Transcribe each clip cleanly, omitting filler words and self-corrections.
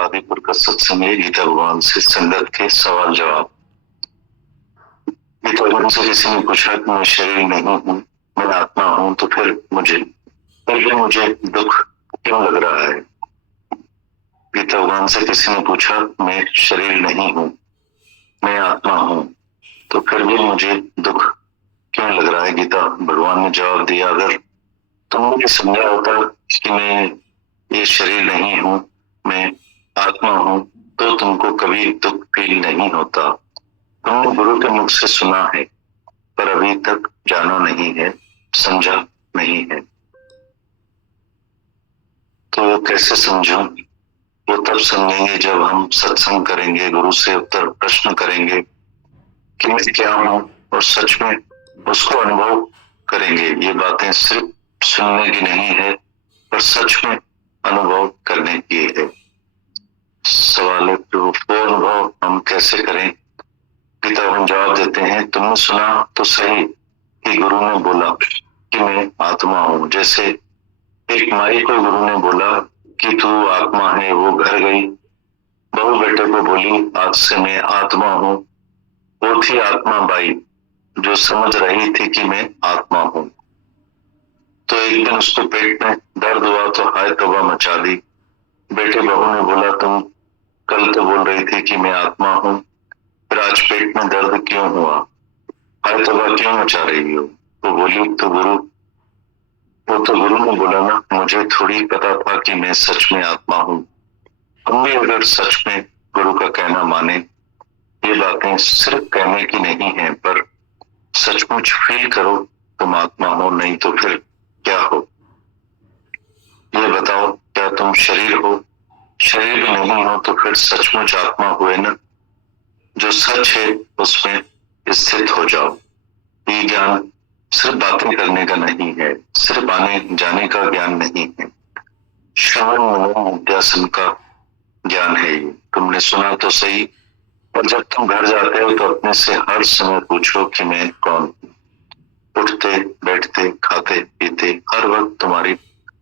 आदिपुर का सत्संग है गीता भगवान से संगत के सवाल जवाब। गीता भगवान से किसी ने पूछा कि मैं शरीर नहीं हूँ, मैं आत्मा हूँ, तो फिर मुझे दुख क्यों लग रहा है। गीता भगवान से किसी ने पूछा मैं शरीर नहीं हूँ, मैं आत्मा हूँ, तो फिर भी मुझे दुख क्यों लग रहा है। गीता भगवान ने जवाब दिया, अगर तुमने समझा होता कि मैं ये शरीर नहीं हूँ, मैं आत्मा हूँ, तो तुमको कभी दुख फील नहीं होता। तुमने गुरु के मुख से सुना है पर अभी तक जाना नहीं है, समझा नहीं है। तो कैसे समझूं? वो तब समझेंगे जब हम सत्संग करेंगे, गुरु से उत्तर प्रश्न करेंगे कि मैं क्या हूँ, और सच में उसको अनुभव करेंगे। ये बातें सिर्फ सुनने की नहीं है, पर सच में अनुभव करने की है। सवाल है कि वो अनुभव हम कैसे करें। गीता हम जवाब देते हैं, तुमने सुना तो सही कि गुरु ने बोला कि मैं आत्मा हूँ। जैसे एक माई को गुरु ने बोला कि तू आत्मा है, वो घर गई, बहू बेटे को बोली आज से मैं आत्मा हूँ। वो थी आत्मा बाई जो समझ रही थी कि मैं आत्मा हूँ। तो एक दिन उसको पेट में दर्द हुआ तो हाय तौबा मचा दी। बेटे बहू ने बोला तुम कल तो बोल रही थी कि मैं आत्मा हूँ, फिर आज पेट में दर्द क्यों हुआ, हाय तौबा क्यों मचा रही हो। तो बोली तो गुरु ने बोला ना, मुझे थोड़ी पता था कि मैं सच में आत्मा हूँ। हम भी अगर सच में गुरु का कहना माने, ये बातें सिर्फ कहने की नहीं है, पर सचमुच फील करो तुम आत्मा हो, नहीं तो फिर क्या हो। ये बताओ, क्या तुम शरीर हो? शरीर भी नहीं हो तो फिर सचमुच आत्मा हुए ना। जो सच है उसमें स्थित हो जाओ। ये ज्ञान सिर्फ बातें करने का नहीं है, सिर्फ आने जाने का ज्ञान नहीं है, श्रवण मनन निध्यासन का ज्ञान है। ये तुमने सुना तो सही, और जब तुम घर जाते हो तो अपने से हर समय पूछो कि मैं कौन हूँ। उठते बैठते खाते पीते हर वक्त तुम्हारी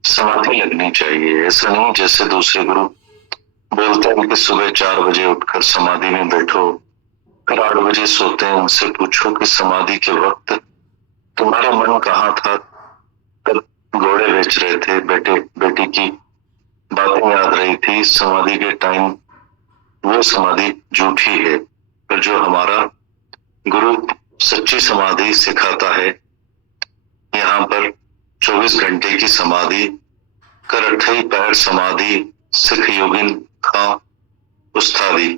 समाधि लगनी चाहिए। ऐसा नहीं जैसे दूसरे गुरु बोलते हैं कि सुबह 4 बजे उठकर समाधि में बैठो, फिर 8 बजे सोते हैं। उनसे पूछो कि समाधि के वक्त तुम्हारा मन कहाँ था, तब घोड़े बेच रहे थे, बेटे बेटी की बातें याद रही थी। समाधि के टाइम वो समाधि झूठी है, पर जो हमारा गुरु सच्ची समाधि सिखाता है, यहाँ पर 24 घंटे की समाधि कर अठई पैर समाधि, सिख योगिन खा उस्तादी,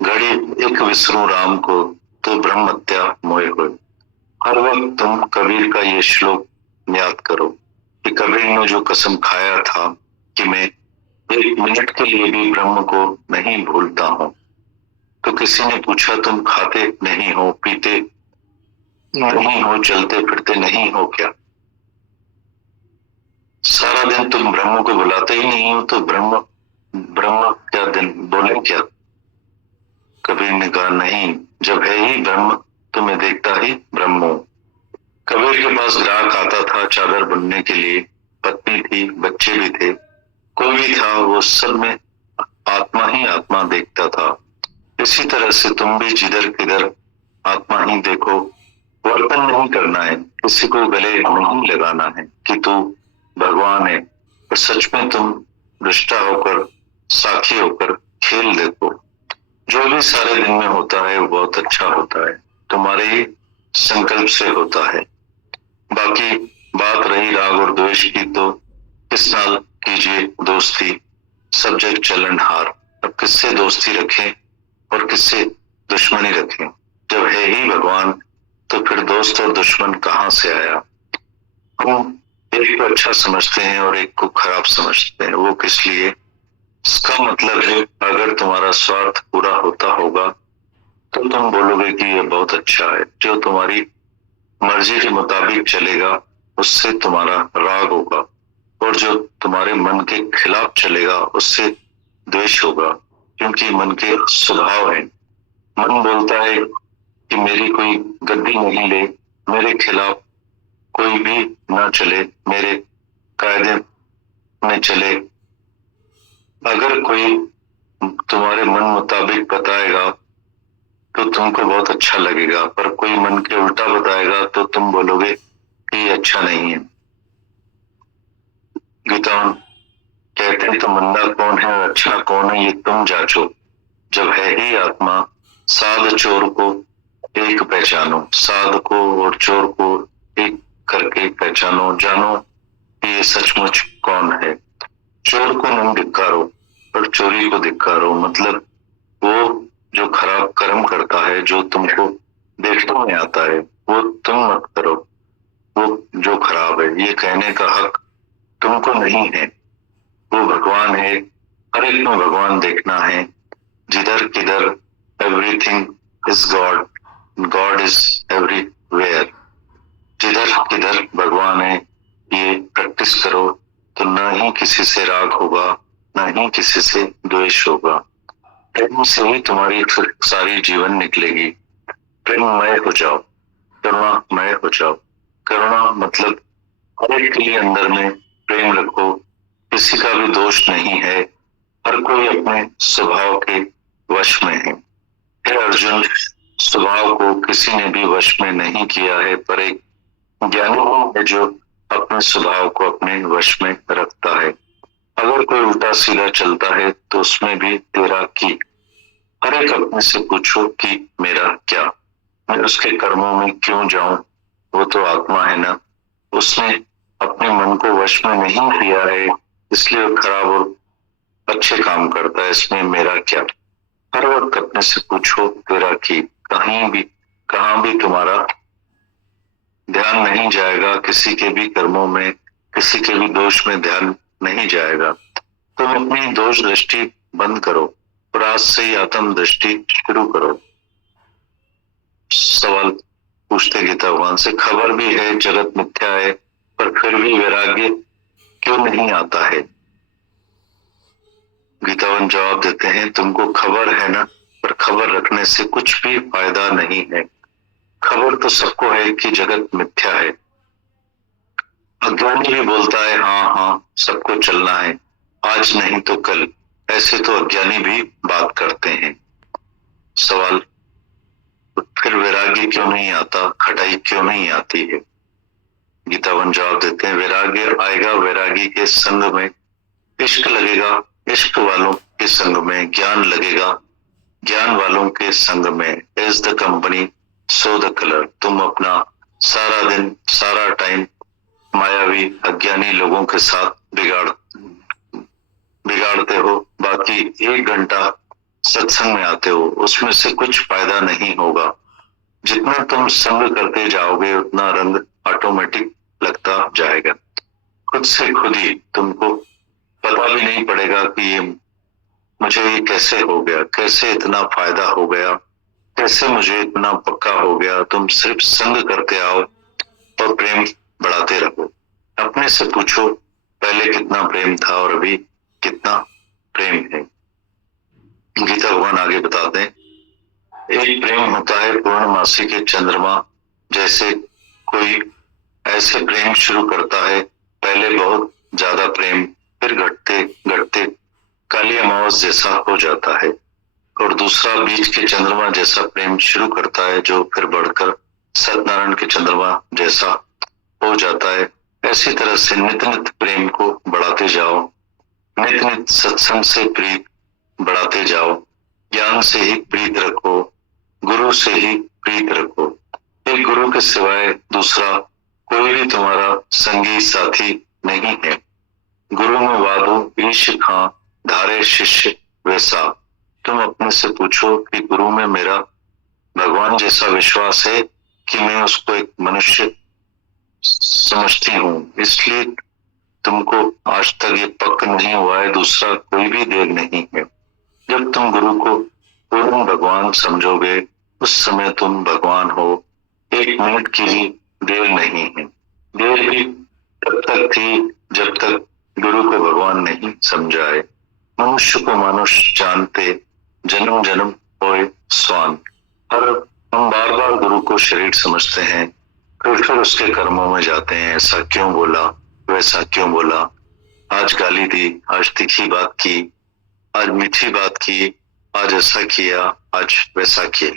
घड़ी एक विसरू राम को, तो ब्रह्मत्या मोए हो। हर वक्त तुम कबीर का ये श्लोक याद करो कि कबीर ने जो कसम खाया था कि मैं 1 मिनट के लिए भी ब्रह्म को नहीं भूलता हूँ। तो किसी ने पूछा तुम खाते नहीं हो, पीते नहीं हो, चलते फिरते नहीं हो क्या? सारा दिन तुम ब्रह्म को बुलाते ही नहीं हो, तो ब्रह्म ब्रह्म क्या दिन बोले क्या? कबीर ने कहा नहीं, जब है ही ब्रह्म तो मैं देखता ही ब्रह्म हूँ। कबीर के पास ग्राहक आता था चादर बुनने के लिए, पत्नी थी, बच्चे भी थे, कोई भी था, वो सब में आत्मा ही आत्मा देखता था। इसी तरह से तुम भी जिधर किधर आत्मा ही देखो। वर्तन नहीं करना है, किसी को गले नहीं लगाना है कि तू भगवान है, पर सच में तुम दृष्टा होकर, साक्षी होकर खेल देखो। जो भी सारे दिन में होता है वो बहुत अच्छा होता है, तुम्हारे ही संकल्प से होता है। बाकी बात रही राग और द्वेष की, तो किस नाल कीजिए दोस्ती, सब जग चलन हार। अब किससे दोस्ती रखें और किससे दुश्मनी रखें? जब है ही भगवान तो फिर दोस्त और दुश्मन कहाँ से आया? हम एक को अच्छा समझते हैं और एक को खराब समझते हैं, वो किस लिए? इसका मतलब है अगर तुम्हारा स्वार्थ पूरा होता होगा तो तुम बोलोगे कि ये बहुत अच्छा है। जो तुम्हारी मर्जी के मुताबिक चलेगा उससे तुम्हारा राग होगा, और जो तुम्हारे मन के खिलाफ चलेगा उससे द्वेष होगा, क्योंकि मन के स्वभाव है। मन बोलता है कि मेरी कोई गद्दी नहीं ले, मेरे खिलाफ कोई भी ना चले, मेरे कायदे में चले। अगर कोई तुम्हारे मन मुताबिक बताएगा तो तुमको बहुत अच्छा लगेगा, पर कोई मन के उल्टा बताएगा तो तुम बोलोगे कि ये अच्छा नहीं है। गीता कहते हैं तो मंदा कौन है और अच्छा कौन है ये तुम जांचो, जब है ही आत्मा साध चोर को एक पहचानो, साध को और चोर को एक करके पहचानो, जानो कि ये सचमुच कौन है। चोर को नहीं धिक्कारो पर चोरी को धिक्कारो, मतलब वो जो खराब कर्म करता है, जो तुमको देखने में आता है, वो तुम मत करो, वो जो खराब है। ये कहने का हक तुमको नहीं है। वो भगवान है, हर एक में भगवान देखना है। जिधर किधर everything is God, God is everywhere. जिधर किधर भगवान है, ये प्रैक्टिस करो तो न ही किसी से राग होगा, न ही किसी से द्वेष होगा। प्रेम से ही तुम्हारी फिर सारी जीवन निकलेगी। प्रेममय हो जाओ, करुणामय हो जाओ। करुणा मतलब हर एक के लिए अंदर में प्रेम रखो, किसी का भी दोष नहीं है, हर कोई अपने स्वभाव के वश में है। हे अर्जुन, स्वभाव को किसी ने भी वश में नहीं किया है, पर एक ज्ञानी है जो अपने स्वभाव को अपने वश में रखता है। अगर कोई उल्टा सीधा चलता है तो उसमें भी तेरा की। हर एक अपने से पूछो कि मेरा क्या, मैं उसके कर्मों में क्यों जाऊं, वो तो आत्मा है ना। उसने अपने मन को वश में नहीं किया है, इसलिए वो खराब और अच्छे काम करता है, इसमें मेरा क्या। हर वक्त अपने से पूछो तेरा की। कहीं भी तुम्हारा ध्यान नहीं जाएगा, किसी के भी कर्मों में, किसी के भी दोष में ध्यान नहीं जाएगा। तुम अपनी दोष दृष्टि बंद करो और आज से ही आत्म दृष्टि शुरू करो। सवाल पूछते गीता भगवान से, खबर भी है जगत मिथ्या है, पर फिर भी वैराग्य क्यों नहीं आता है। गीतावन जवाब देते हैं, तुमको खबर है ना, पर खबर रखने से कुछ भी फायदा नहीं है। खबर तो सबको है कि जगत मिथ्या है। अज्ञानी भी बोलता है हाँ हाँ सबको चलना है, आज नहीं तो कल। ऐसे तो अज्ञानी भी बात करते हैं। सवाल, फिर वैराग्य क्यों नहीं आता, खटाई क्यों नहीं आती है। गीतावन जवाब देते हैं, वैराग्य आएगा वैरागी के संग में, इश्क लगेगा इश्क वालों के संग में, ज्ञान लगेगा ज्ञान वालों के संग में। As the company so the colour. तुम अपना सारा दिन सारा टाइम मायावी अज्ञानी लोगों के साथ बिगाड़ते हो, बाकी 1 घंटा सत्संग में आते हो, उसमें से कुछ फायदा नहीं होगा। जितना तुम संग करते जाओगे उतना रंग ऑटोमेटिक लगता जाएगा, खुद से खुद ही। तुमको पता भी नहीं पड़ेगा कि ये मुझे ये कैसे हो गया, कैसे इतना फायदा हो गया, कैसे मुझे इतना पक्का हो गया। तुम सिर्फ संग करते आओ और प्रेम बढ़ाते रहो। अपने से पूछो पहले कितना प्रेम था और अभी कितना प्रेम है। गीता भगवान आगे बताते हैं, एक प्रेम होता है पूर्णमासी के चंद्रमा जैसे। कोई ऐसे प्रेम शुरू करता है, पहले बहुत ज्यादा प्रेम, फिर घटते घटते काली अमावस जैसा हो जाता है। और दूसरा बीच के चंद्रमा जैसा प्रेम शुरू करता है, जो फिर बढ़कर सत्यनारायण के चंद्रमा जैसा हो जाता है। ऐसी तरह से नित नित प्रेम को बढ़ाते जाओ, नित नित सत्संग से प्रीत बढ़ाते जाओ, ज्ञान से ही प्रीत रखो, गुरु से ही प्रीत रखो। एक गुरु के सिवाय दूसरा कोई भी तुम्हारा संगी साथी नहीं है। गुरु में वादो ईश खां धारे शिष्य वैसा। तुम अपने से पूछो कि गुरु में मेरा भगवान जैसा विश्वास है कि मैं उसको एक मनुष्य समझती हूँ, इसलिए तुमको आज तक ये पक्का नहीं हुआ है, दूसरा कोई भी देर नहीं है। जब तुम गुरु को पूर्ण भगवान समझोगे उस समय तुम भगवान हो। 1 मिनट की भी देर नहीं है। देर भी तब तक थी जब तक गुरु को भगवान नहीं समझाए। मनुष्य को मनुष्य जानते जन्म जन्म होए स्वान। हर हम बार बार गुरु को शरीर समझते हैं, फिर उसके कर्मों में जाते हैं। ऐसा क्यों बोला, वैसा क्यों बोला, आज गाली दी, आज तीखी बात की, आज मीठी बात की, आज ऐसा किया, आज वैसा किया।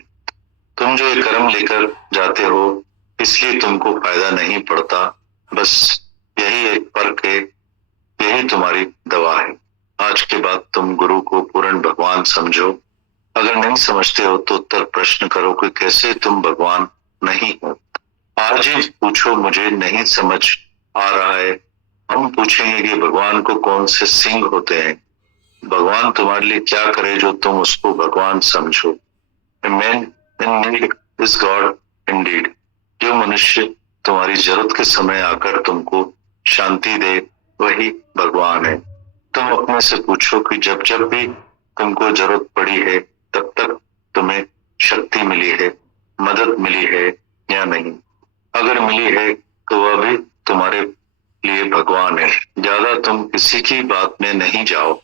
तुम जो ये कर्म लेकर जाते हो, इसलिए तुमको फायदा नहीं पड़ता। बस यही एक फर्क है, यही तुम्हारी दवा है। आज के बाद तुम गुरु को पूर्ण भगवान समझो। अगर नहीं समझते हो तो उत्तर प्रश्न करो कि कैसे तुम भगवान नहीं हो। आज ही पूछो, मुझे नहीं समझ आ रहा है। हम पूछेंगे कि भगवान को कौन से सिंह होते हैं। भगवान तुम्हारे लिए क्या करे जो तुम उसको भगवान समझो। A man in need is God indeed। जो मनुष्य तुम्हारी जरूरत के समय आकर तुमको शांति दे, वही भगवान है। तुम अपने से पूछो कि जब जब भी तुमको जरूरत पड़ी है, तब तक तुम्हें शक्ति मिली है, मदद मिली है या नहीं। अगर मिली है तो वह भी तुम्हारे लिए भगवान है। ज्यादा तुम किसी की बात में नहीं जाओ।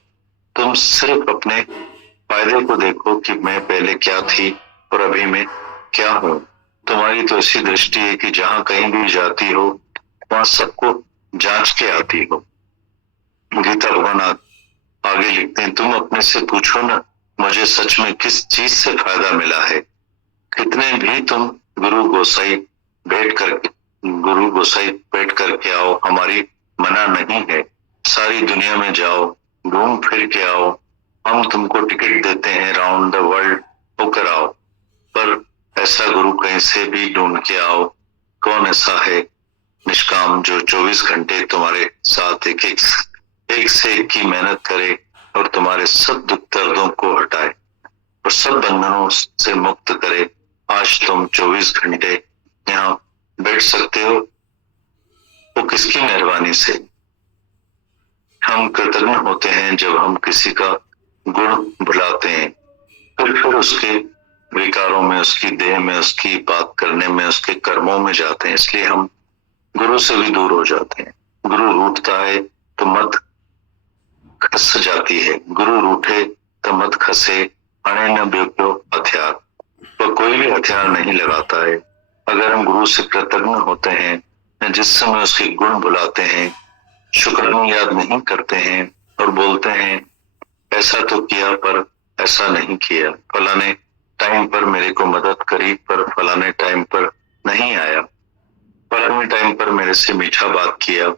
तुम सिर्फ अपने फायदे को देखो कि मैं पहले क्या थी और अभी मैं क्या हूँ। तुम्हारी तो ऐसी दृष्टि है कि जहाँ कहीं भी जाती हो, वहां सबको जांच के आती हो। गीता भगवान आगे लिखते हैं, तुम अपने से पूछो ना, मुझे सच में किस चीज से फायदा मिला है। कितने भी तुम गुरु गोसाई बैठ करके आओ, हमारी मना नहीं है। सारी दुनिया में जाओ, घूम फिर के आओ। हम तुमको टिकट देते हैं, राउंड द वर्ल्ड होकर आओ। पर ऐसा गुरु कहीं से भी ढूंढ के आओ। कौन ऐसा है निष्काम जो 24 घंटे तुम्हारे साथ एक से एक की मेहनत करे और तुम्हारे सब दुख दर्दों को हटाए और सब बंधनों से मुक्त करे। आज तुम 24 घंटे यहाँ बैठ सकते हो, वो किसकी मेहरबानी से। हम कृतज्ञ होते हैं जब हम किसी का गुण भुलाते हैं, फिर उसके विकारों में, उसकी देह में, उसकी बात करने में, उसके कर्मों में जाते हैं। इसलिए हम गुरु से भी दूर हो जाते हैं। गुरु रूठता है तो मत खस जाती है, गुरु रूठे तो मत खसे। अणे न बेप्यो हथियार, तो कोई भी हथियार नहीं लगाता है। अगर हम गुरु से कृतज्ञ होते हैं, जिस समय उसके गुण बुलाते हैं, शुक्राना याद नहीं करते हैं और बोलते हैं ऐसा तो किया पर ऐसा नहीं किया, फलाने टाइम पर मेरे को मदद करी पर फलाने टाइम पर नहीं आया, फलाने टाइम पर मेरे से मीठा बात किया,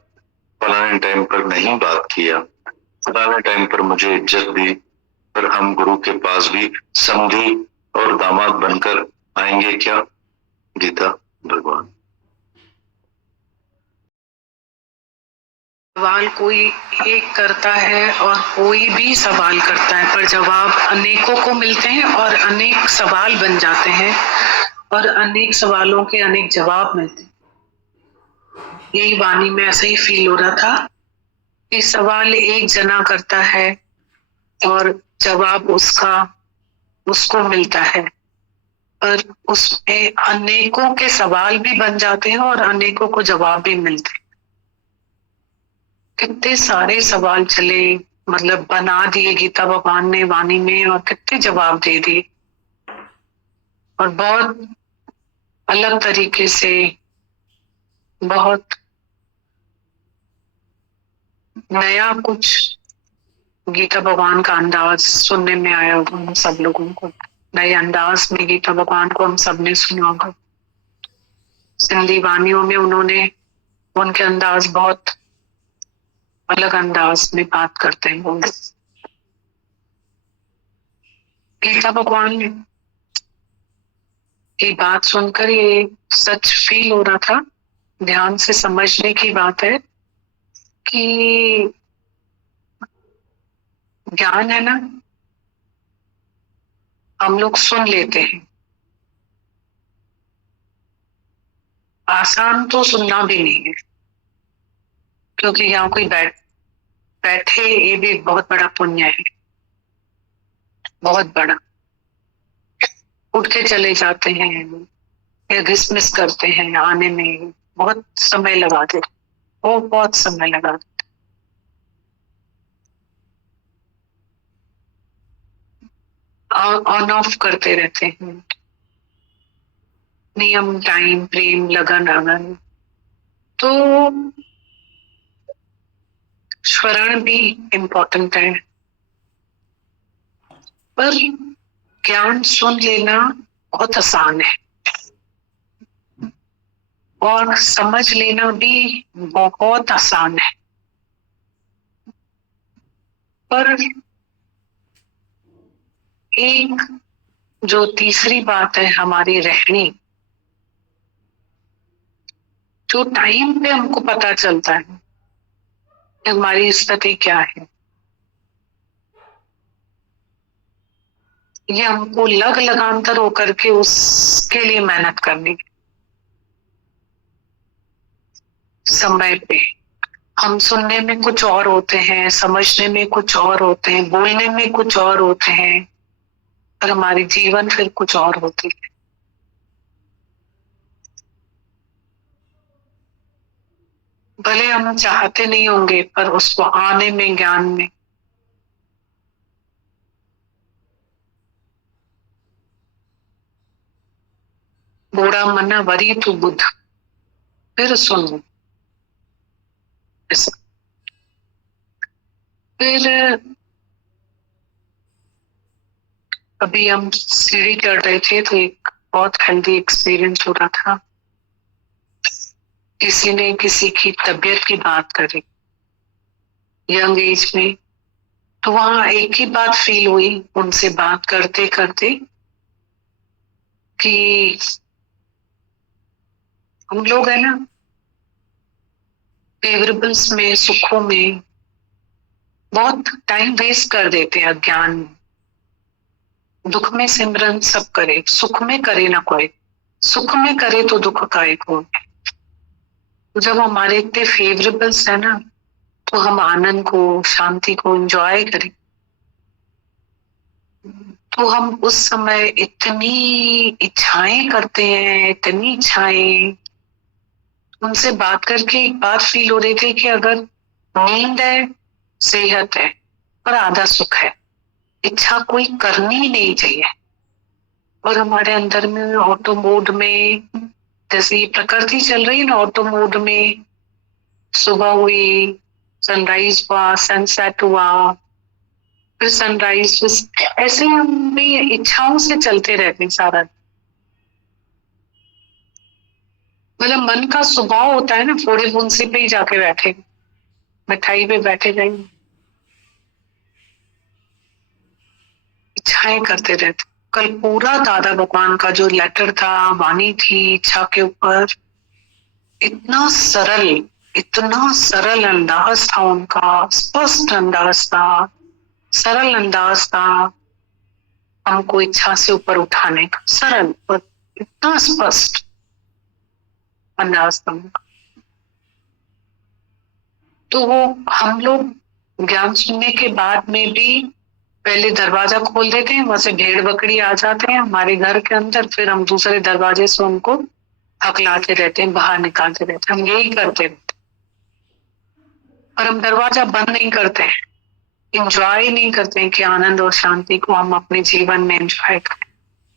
फलाने टाइम पर नहीं बात किया, फलाने टाइम पर मुझे इज्जत दी। पर हम गुरु के पास भी समधी और दामाद बनकर आएंगे क्या। गीता भगवान। सवाल कोई एक करता है और कोई भी सवाल करता है, पर जवाब अनेकों को मिलते हैं और अनेक सवाल बन जाते हैं और अनेक सवालों के अनेक जवाब मिलते हैं। यही वाणी में ऐसा ही फील हो रहा था कि सवाल एक जना करता है और जवाब उसको मिलता है, पर उसमें अनेकों के सवाल भी बन जाते हैं और अनेकों को जवाब भी मिलते हैं। कितने सारे सवाल चले, मतलब बना दिए गीता भगवान ने वाणी में, और कितने जवाब दे दिए और बहुत अलग तरीके से, बहुत नया कुछ गीता भगवान का अंदाज सुनने में आया होगा हम सब लोगों को। नए अंदाज में गीता भगवान को हम सब ने सुना होगा। सिंधी वाणियों में उन्होंने उनके अंदाज बहुत अलग अंदाज में बात करते हैं वो। गीता भगवान की बात सुनकर ये सच फील हो रहा था, ध्यान से समझने की बात है कि ज्ञान है ना, हम लोग सुन लेते हैं, आसान तो सुनना भी नहीं है, क्योंकि यहाँ कोई बैठे ये भी बहुत बड़ा पुण्य है, बहुत बड़ा। उठ के चले जाते हैं या डिसमिस करते हैं, आने में बहुत समय लगा देते, वो बहुत समय लगा देते। ऑन ऑफ करते रहते हैं, नियम, टाइम, प्रेम, लगन अगन। तो स्वरण भी इम्पोर्टेंट है, पर ज्ञान सुन लेना बहुत आसान है और समझ लेना भी बहुत आसान है, पर एक जो तीसरी बात है हमारी रहनी, जो टाइम पे हमको पता चलता है कि हमारी स्थिति क्या है, ये हमको लग लगातार होकर के उसके लिए मेहनत करनी। समय पे हम सुनने में कुछ और होते हैं, समझने में कुछ और होते हैं, बोलने में कुछ और होते हैं, पर हमारी जीवन फिर कुछ और होती है। भले हम चाहते नहीं होंगे, पर उसको आने में, ज्ञान में बोड़ा मना वरी तू बुद्ध, फिर सुनो। ऐसा फिर अभी हम सीढ़ी चढ़ रहे थे तो एक बहुत हेल्दी एक्सपीरियंस हो रहा था। किसी ने किसी की तबीयत की बात करी यंग एज में, तो वहां एक ही बात फील हुई उनसे बात करते करते कि हम लोग है ना फेवरेबल्स में, सुखों में बहुत टाइम वेस्ट कर देते हैं, अज्ञान में। दुख में सिमरन सब करे, सुख में करे ना कोई, सुख में करे तो दुख का एक हो। तो जब हमारे इतने फेवरेबल्स है ना, तो हम आनंद को, शांति को एंजॉय करें। तो हम उस समय इतनी इच्छाएं करते हैं, इतनी इच्छाएं। उनसे बात करके एक बात फील हो रही थी कि अगर नींद है, सेहत है, पर आधा सुख है, इच्छा कोई करनी ही नहीं चाहिए। और हमारे अंदर में ऑटो मोड में, जैसे ये प्रकृति चल रही है ना, ऑटो मोड में सुबह हुई, सनराइज हुआ, सनसेट हुआ, फिर सनराइज, ऐसे हम भी इच्छाओं से चलते रहते हैं सारा। मतलब मन का स्वभाव होता है ना, फोड़े फुंसी पे ही जाके बैठे, मिठाई पे बैठे जाएंगे, इच्छाएं करते रहते। कल पूरा दादा भगवान का जो लेटर था, वाणी थी इच्छा के ऊपर, इतना सरल, इतना सरल अंदाज था उनका, स्पष्ट अंदाज था, सरल अंदाज था हमको इच्छा से ऊपर उठाने का, सरल और इतना स्पष्ट अंदाज था उनका। तो वो हम लोग ज्ञान सुनने के बाद में भी पहले दरवाजा खोल देते हैं, वहां से भेड़ बकरी आ जाते हैं हमारे घर के अंदर, फिर हम दूसरे दरवाजे से उनको हकलाते रहते हैं, बाहर निकालते रहते हैं। हम यही करते रहते, पर हम दरवाजा बंद नहीं करते हैं, इंजॉय नहीं करते हैं कि आनंद और शांति को हम अपने जीवन में एंजॉय करें।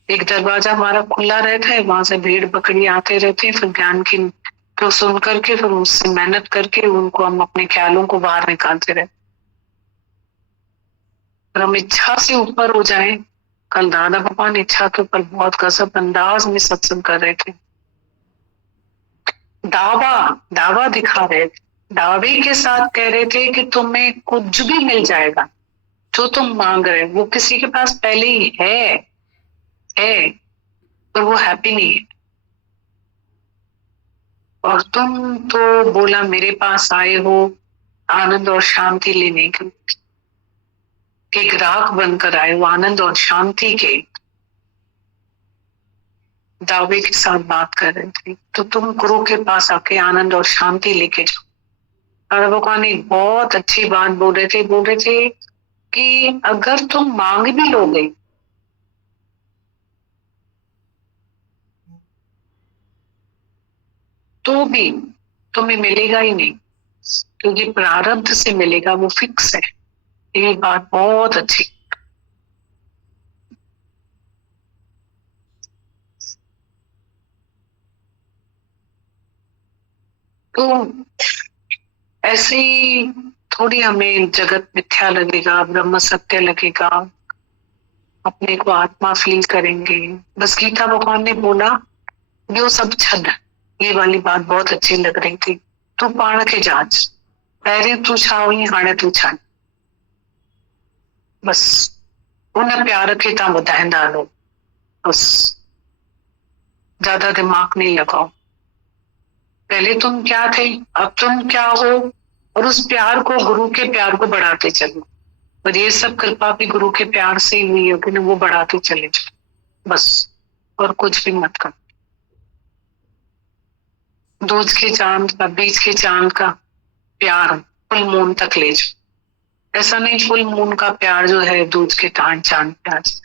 एक दरवाजा हमारा खुला रहता है, वहां से भीड़ बकरी आते रहते हैं, फिर ज्ञान की को सुन करके, फिर उससे मेहनत करके उनको हम अपने ख्यालों को बाहर निकालते रहते। और हम इच्छा से ऊपर हो जाए। कल दादा भगवान इच्छा के ऊपर बहुत गजब अंदाज में सत्संग कर रहे थे, दावा दावा दिखा रहे थे, दावे के साथ कह रहे थे कि तुम्हें कुछ भी मिल जाएगा जो तुम मांग रहे हो, वो किसी के पास पहले ही है, पर वो हैप्पी नहीं है। और तुम तो बोला मेरे पास आए हो आनंद और शांति लेने के, एक ग्राहक बनकर आए हो आनंद और शांति के, दावे के साथ बात कर रहे थे। तो तुम गुरु के पास आके आनंद और शांति लेके जाओ। दादा भगवान एक बहुत अच्छी बात बोल रहे थे कि अगर तुम मांग भी लोगे तो भी तुम्हें मिलेगा ही नहीं, क्योंकि प्रारब्ध से मिलेगा, वो फिक्स है। ये बात बहुत अच्छी। तो ऐसे ही थोड़ी हमें जगत मिथ्या लगेगा, ब्रह्म सत्य लगेगा, अपने को आत्मा फील करेंगे। बस गीता भगवान ने बोला जो सब छद, ये वाली बात बहुत अच्छी लग रही थी। तू पाण के जांच, पहले तू छा हुई हाणे तू छा। बस उन प्यार के ता ॿुधाईंदा हलो, बस ज्यादा दिमाग नहीं लगाओ। पहले तुम क्या थे, अब तुम क्या हो, और उस प्यार को, गुरु के प्यार को बढ़ाते चलो। और ये सब कृपा भी गुरु के प्यार से ही हुई है कि वो बढ़ाते चले जाओ बस, और कुछ भी मत कर। दूज के चांद का, बीच के चांद का प्यार फुल मून तक ले जाओ। ऐसा नहीं फुल मून का प्यार जो है दूज के चांद प्यार से।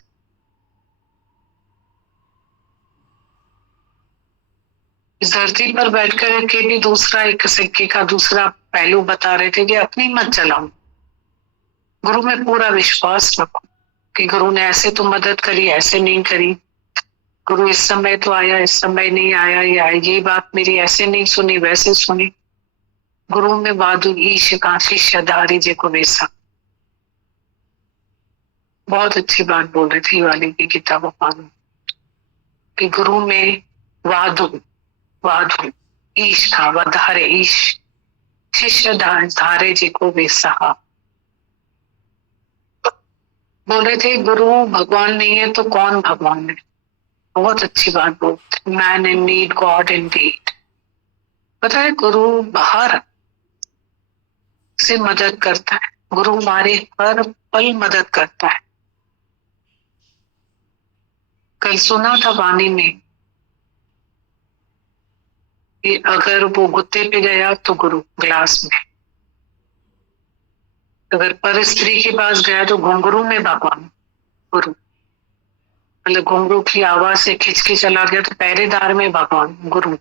इस धरती पर बैठकर के भी दूसरा एक सिक्के का दूसरा पहलू बता रहे थे कि अपनी मत चलाओ, गुरु में पूरा विश्वास रखो कि गुरु ने ऐसे तो मदद करी, ऐसे नहीं करी। गुरु इस समय तो आया, इस समय नहीं आया, या ये बात मेरी ऐसे नहीं सुनी, वैसे सुनी। गुरु में वादु ईश का शिष्य धारी जे को वैसा। बहुत अच्छी बात बोल रही थी वाली की गीता भगवान कि गुरु में वादु वादु ईश का वधारे ईश शिष्य धारे जी को वैसा। बोल रहे थे गुरु भगवान नहीं है तो कौन भगवान है। बहुत अच्छी बात बोलते, man in need God in deed. पता है गुरु बाहर से मदद करता है, गुरु हमारे हर पल मदद करता है। कल सुना था वाणी में कि अगर वो गुत्ते पे गया तो गुरु ग्लास में, अगर पर स्त्री के पास गया तो घुंघरू में भगवान गुरु, मतलब घुंघरू की आवाज से खिंच के चला गया तो पहरेदार में भगवान गुरु।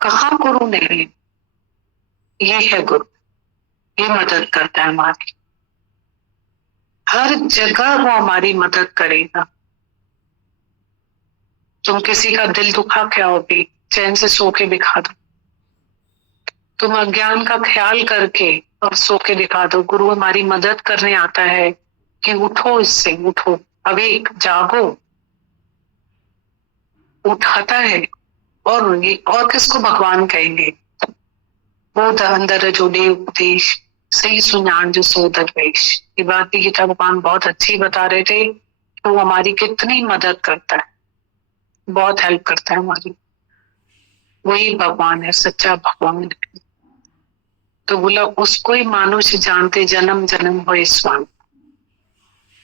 कहाँ गुरु नहीं, ये है गुरु, ये मदद करता है हमारी हर जगह, वो हमारी मदद करेगा। तुम किसी का दिल दुखा क्या हो भी, चैन से सो के दिखा दो। तुम अज्ञान का ख्याल करके और सो के दिखा दो। गुरु हमारी मदद करने आता है कि उठो, इससे उठो, अवेक, जागो, उठाता है। और ये और किसको भगवान कहेंगे, बोध अंदर जोड़े उपदेश सही सुनान जो सो दरवेश। ये बात भी गीता भगवान बहुत अच्छी बता रहे थे कि वो हमारी कितनी मदद करता है, बहुत हेल्प करता है हमारी। वही भगवान है, सच्चा भगवान है। तो बोला उसको ही मानुष जानते जन्म जन्म होए स्वामी।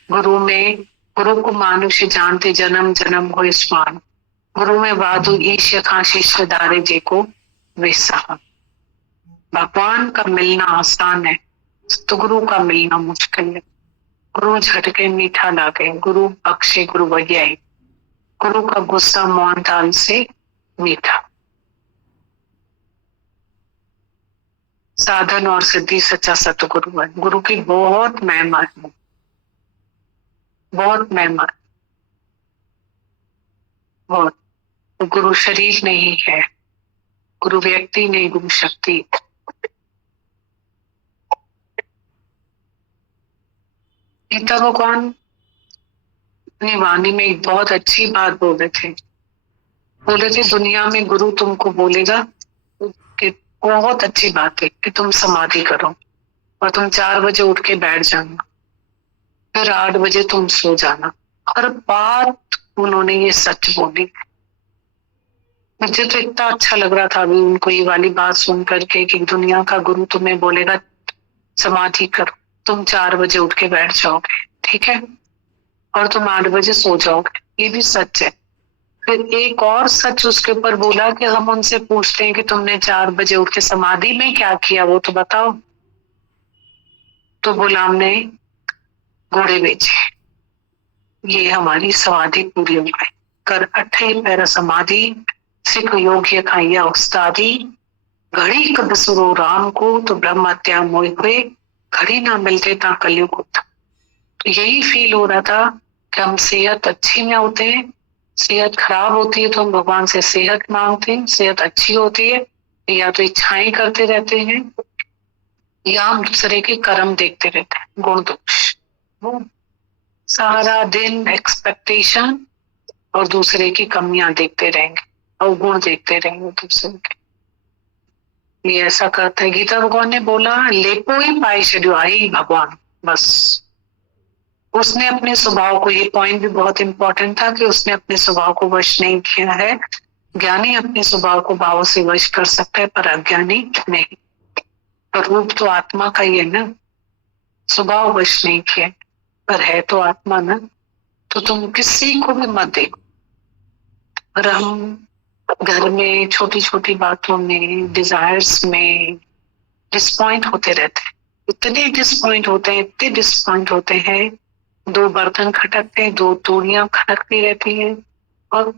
गुरु में, गुरु को मानुष जानते जन्म जन्म होए स्वामी। गुरु में वादु ईश का शिष्य धारे जे को वैसा। भगवान का मिलना आसान है तो गुरु का मिलना मुश्किल है। गुरु झटके मीठा लागे, गुरु अक्षय गुरु बढ़िया है। गुरु का गुस्सा मौन ताल से मीठा। साधन और सिद्धि सच्चा सतगुरु है। गुरु की बहुत महिमा है, बहुत महिमा, बहुत। तो गुरु शरीर नहीं है, गुरु व्यक्ति नहीं, गुरु शक्ति। गीता भगवान अपनी वाणी में एक बहुत अच्छी बात बोल रहे थे। बोले थे दुनिया में गुरु तुमको बोलेगा कि बहुत अच्छी बात है कि तुम समाधि करो और तुम 4 बजे उठ के बैठ जाना, फिर 8 बजे तुम सो जाना। हर बात उन्होंने ये सच बोली। मुझे तो इतना अच्छा लग रहा था अभी उनको ये वाली बात सुन करके कि दुनिया का गुरु तुम्हें बोलेगा समाधि करो, तुम 4 बजे उठ के बैठ जाओगे, ठीक है, और तुम 8 बजे सो जाओगे। ये भी सच है। फिर एक और सच उसके ऊपर बोला कि हम उनसे पूछते हैं कि तुमने 4 बजे उठ के समाधि में क्या किया, वो तो बताओ। तो बोला हमने घोड़े बेचे, ये हमारी समाधि पूरी हो गई। कर 8 पैर समाधि सिख योग्य खाइया उस्तादी। घड़ी कब सुरो राम को तो ब्रह्म हत्या मोह हुए। घड़ी ना मिलते ता कलयुग होता। तो यही फील हो रहा था कि हम सेहत अच्छी में होते हैं, सेहत खराब होती है तो हम भगवान से सेहत मांगते हैं। सेहत अच्छी होती है या तो इच्छाएं करते रहते हैं या हम दूसरे के कर्म देखते रहते हैं, गुण दोष। वो सारा दिन एक्सपेक्टेशन और दूसरे की कमियां देखते रहेंगे, अवगुण देखते रहेंगे दूसरे के। ये ऐसा करता है। गीता भगवान ने बोला लेपो ही पाई छड़ियो आई भगवान, बस उसने अपने स्वभाव को, ये पॉइंट भी बहुत इंपॉर्टेंट था कि उसने अपने स्वभाव को वश नहीं किया है। ज्ञानी अपने स्वभाव को भाव से वश कर सकता है, पर अज्ञानी नहीं। पर रूप तो आत्मा का ही है ना, स्वभाव वश नहीं किया, पर है तो आत्मा ना। तो तुम किसी को भी मत देखो। और हम घर में छोटी छोटी बातों में, डिजायर्स में डिसपॉइंट होते रहते हैं, इतने डिसपॉइंट होते हैं, इतने डिसपॉइंट होते हैं। दो बर्तन खटकते हैं, दो तोड़ियां खटकती रहती हैं, और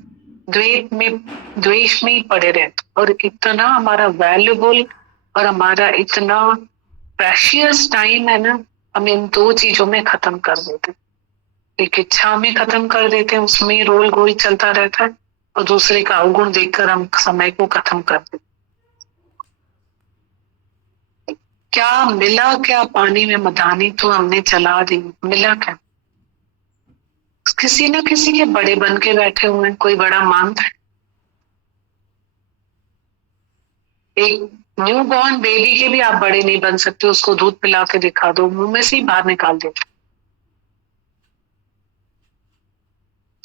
द्वेष में ही पड़े रहते। और इतना हमारा वैल्यूबल और हमारा इतना प्रेशियस टाइम है ना, हम इन दो चीजों में खत्म कर देते हैं। एक इच्छा में खत्म कर देते हैं, उसमें रोल गोल चलता रहता है, और दूसरे का अवगुण देखकर हम समय को खत्म कर देते। क्या मिला, क्या पानी में मदानी तो हमने चला दी, मिला क्या? किसी ना किसी के बड़े बन के बैठे हुए हैं, कोई बड़ा मानता है। एक न्यू बॉर्न बेबी के भी आप बड़े नहीं बन सकते, उसको दूध पिला के दिखा दो, मुंह में से ही बाहर निकाल देते।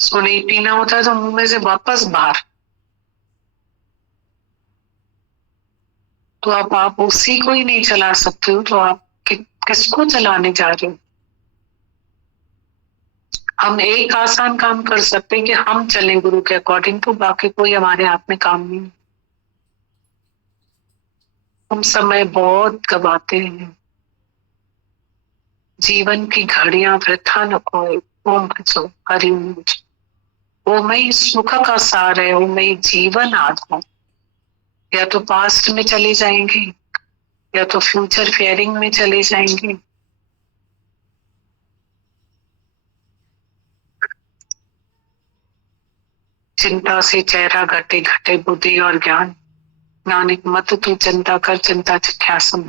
उसको नहीं पीना होता है तो मुंह में से वापस बाहर। तो आप उसी को ही नहीं चला सकते हो, तो आप किसको चलाने जा रहे हो? हम एक आसान काम कर सकते हैं कि हम चलें गुरु के अकॉर्डिंग, तो बाकी कोई हमारे हाथ में काम नहीं। हम समय बहुत गवाते हैं, जीवन की घड़ियां वृथा न खोए। ओम भजो हरि ओम। वो मई सुख का सार है, वो मई जीवन आधार। या तो पास्ट में चले जाएंगे, या तो फ्यूचर फेयरिंग में चले जाएंगे। चिंता से चेहरा घटे, घटे बुद्धि और ज्ञान। नानक मत तू चिंता कर, चिंता चिट्ठा सम।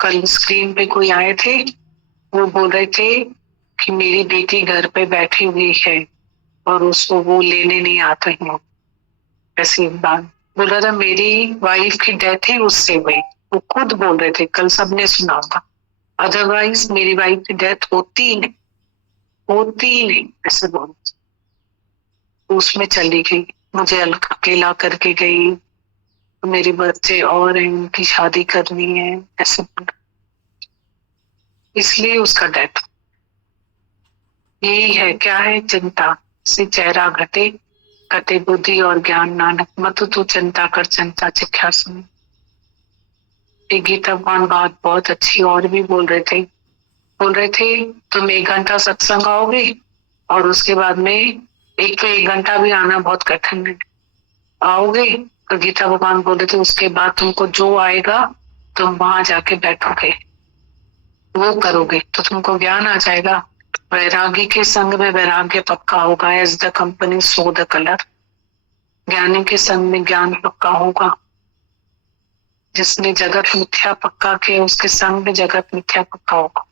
कल स्क्रीन पे कोई आए थे, वो बोल रहे थे कि मेरी बेटी घर पे बैठी हुई है और उसको वो लेने नहीं आते हैं। ऐसी बात बोल रहा था, मेरी वाइफ की डेथ ही उससे हुई। वो खुद बोल रहे थे, कल सबने सुना था। अदरवाइज मेरी वाइफ की डेथ होती ही नहीं, होती ही नहीं, ऐसे बोल। उसमें चली गई, मुझे अकेला करके गई, मेरे बच्चे और हैं, उनकी शादी करनी है, ऐसे बोल। इसलिए उसका डेथ। यही है, क्या है? चिंता से चेहरा घटे, घटे बुद्धि और ज्ञान। नानक मत तू चिंता कर, चिंता चिख्या सुन। एक गीता भगवान बात बहुत अच्छी और भी बोल रहे थे। तुम 1 घंटा सत्संग आओगे और उसके बाद में 1 घंटा भी आना बहुत कठिन है। आओगे तो गीता भगवान बोल रहे थे, उसके बाद तुमको जो आएगा तुम वहां जाके बैठोगे, वो करोगे तो तुमको ज्ञान आ जाएगा। वैरागी के संग में वैराग्य पक्का होगा, as the company so the colour. ज्ञानी के संग में ज्ञान पक्का होगा। जिसने जगत मिथ्या पक्का किया, उसके संग में जगत मिथ्या पक्का होगा।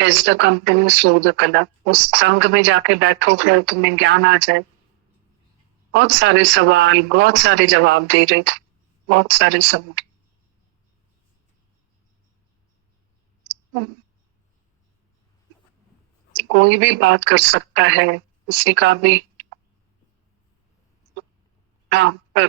As the company so the colour. उस संग में जाके बैठो, फिर तुम्हें ज्ञान आ जाए। बहुत सारे सवाल, बहुत सारे जवाब दे रहे थे, बहुत सारे सवाल। कोई भी बात कर सकता है, किसी का भी। हाँ, पर